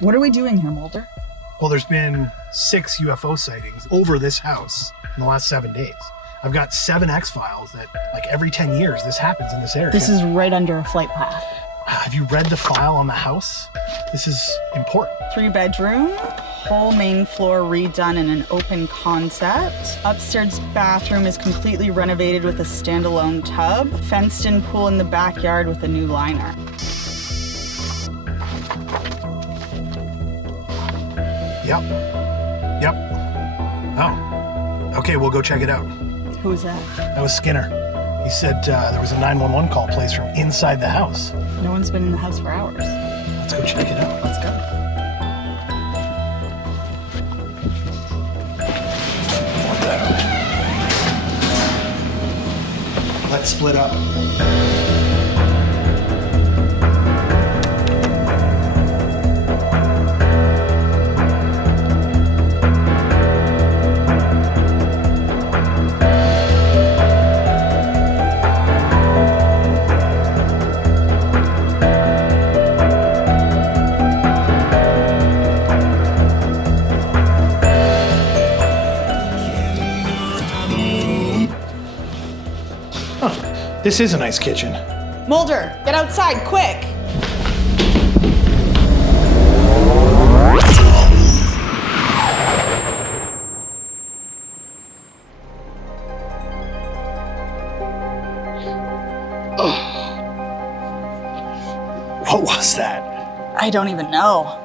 What are we doing here, Mulder? Well, there's been 6 UFO sightings over this house in the last 7 days. I've got 7 X-Files that, like, every 10 years, this happens in this area. This is right under a flight path. Have you read the file on the house? This is important. 3-bedroom, whole main floor redone in an open concept. Upstairs bathroom is completely renovated with a standalone tub. Fenced-in pool in the backyard with a new liner. Yep. Oh, okay, we'll go check it out. Who's that? That was Skinner. He said there was a 911 call placed from inside the house. No one's been in the house for hours. Let's go check it out. Let's go. What the? Let's split up. This is a nice kitchen. Mulder, get outside, quick! What was that? I don't even know.